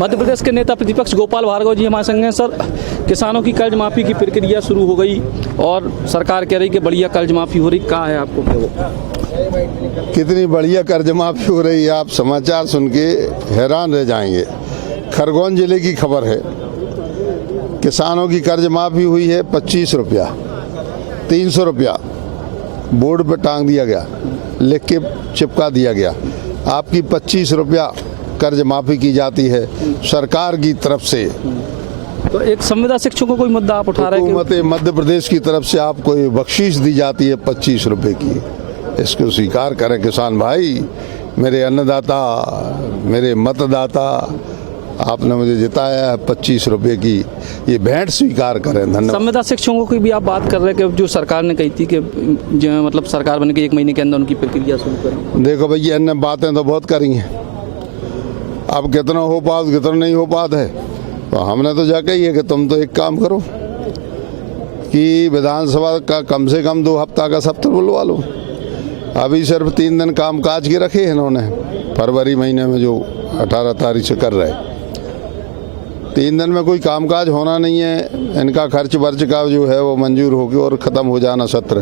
मध्य प्रदेश के नेता प्रतिपक्ष गोपाल भार्गव जी हमारे संग हैं। सर, किसानों की कर्ज माफ़ी की प्रक्रिया शुरू हो गई और सरकार कह रही कि बढ़िया कर्ज माफ़ी हो रही, कहाँ है आपको क्या वो? कितनी बढ़िया कर्ज माफ़ी हो रही है, आप समाचार सुन के हैरान रह जाएंगे। खरगोन जिले की खबर है, किसानों की कर्ज माफ़ी हुई है 25 रुपया, 300 रुपया बोर्ड पे टांग दिया गया, लिख के चिपका दिया गया। आपकी 25 रुपया कर्ज माफ़ी की जाती है सरकार की तरफ से। तो एक संविदा शिक्षकों को कोई मुद्दा आप उठा रहे हैं? हुकूमत मध्य प्रदेश की तरफ से आपको ये बख्शीश दी जाती है 25 रुपये की। इसको स्वीकार करें किसान भाई, मेरे अन्नदाता, मेरे मतदाता, आपने मुझे जिताया है 25 रुपये की ये भेंट स्वीकार करें। धन्यवाद। संविदा शिक्षकों की भी आप बात कर रहे हैं कि जो सरकार ने कही थी कि जो मतलब सरकार बन के 1 महीने के अंदर उनकी प्रक्रिया शुरू करें। देखो भैया, अन्य बातें तो बहुत करी हैं, अब कितना हो पात कितना नहीं हो पात है, तो हमने तो जा कही है कि तुम तो एक काम करो कि विधानसभा का कम से कम 2 हफ्ता का सत्र बुलवा लो। अभी सिर्फ 3 दिन कामकाज के रखे हैं इन्होंने, फरवरी महीने में जो 18 तारीख से कर रहे, 3 दिन में कोई कामकाज होना नहीं है। इनका खर्च वर्च का जो है वो मंजूर होगी और ख़त्म हो जाना सत्र।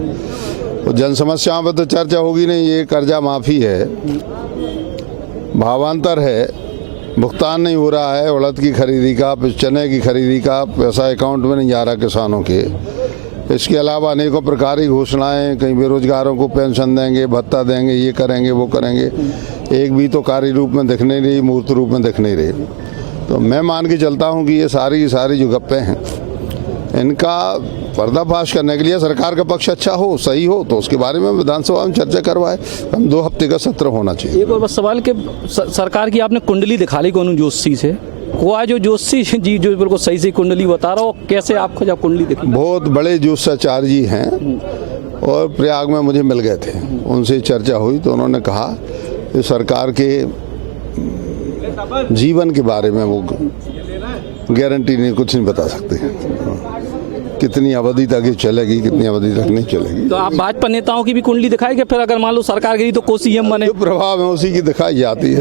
तो जन समस्याओं पर तो चर्चा होगी नहीं। ये कर्जा माफ़ी है, भावांतर है, भुगतान नहीं हो रहा है, उड़द की खरीदी का, चने की खरीदी का पैसा अकाउंट में नहीं जा रहा किसानों के। इसके अलावा अनेकों प्रकार की घोषणाएँ, कहीं बेरोजगारों को पेंशन देंगे, भत्ता देंगे, ये करेंगे वो करेंगे, एक भी तो कार्य रूप में दिख नहीं रही, मूर्त रूप में दिख नहीं रही। तो मैं मान के चलता हूं कि ये सारी जो गप्पे हैं, इनका पर्दाफाश करने के लिए सरकार का पक्ष अच्छा हो, सही हो, तो उसके बारे में विधानसभा में चर्चा करवाए। हम 2 हफ्ते का सत्र होना चाहिए। एक और बस सवाल कि सरकार की आपने कुंडली दिखा ली कौन जोशी से, को जो जोशी जी जो बिल्कुल सही से कुंडली बता रहा हो, कैसे आपको जब कुंडली दिखी? बहुत बड़े जोशाचार्य जी हैं और प्रयाग में मुझे मिल गए थे, उनसे चर्चा हुई तो उन्होंने कहा कि सरकार के जीवन के बारे में वो गारंटी नहीं, कुछ नहीं बता सकते, कितनी अवधि तक ये चलेगी, कितनी अवधि तक नहीं चलेगी। तो आप भाजपा नेताओं की भी कुंडली दिखाई कि फिर अगर मान लो सरकार गिरी तो को सीएम बने? जो प्रभाव है उसी की दिखाई जाती है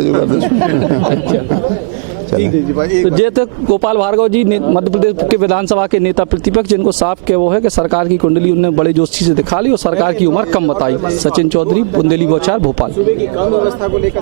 तो जे तक गोपाल भार्गव जी मध्य प्रदेश के विधानसभा के नेता प्रतिपक्ष, जिनको साफ के वो है कि सरकार की कुंडली उन्होंने बड़े जोशी से दिखा ली और सरकार की उम्र कम बताई। सचिन चौधरी, बुंदेली बौछार, भोपाल।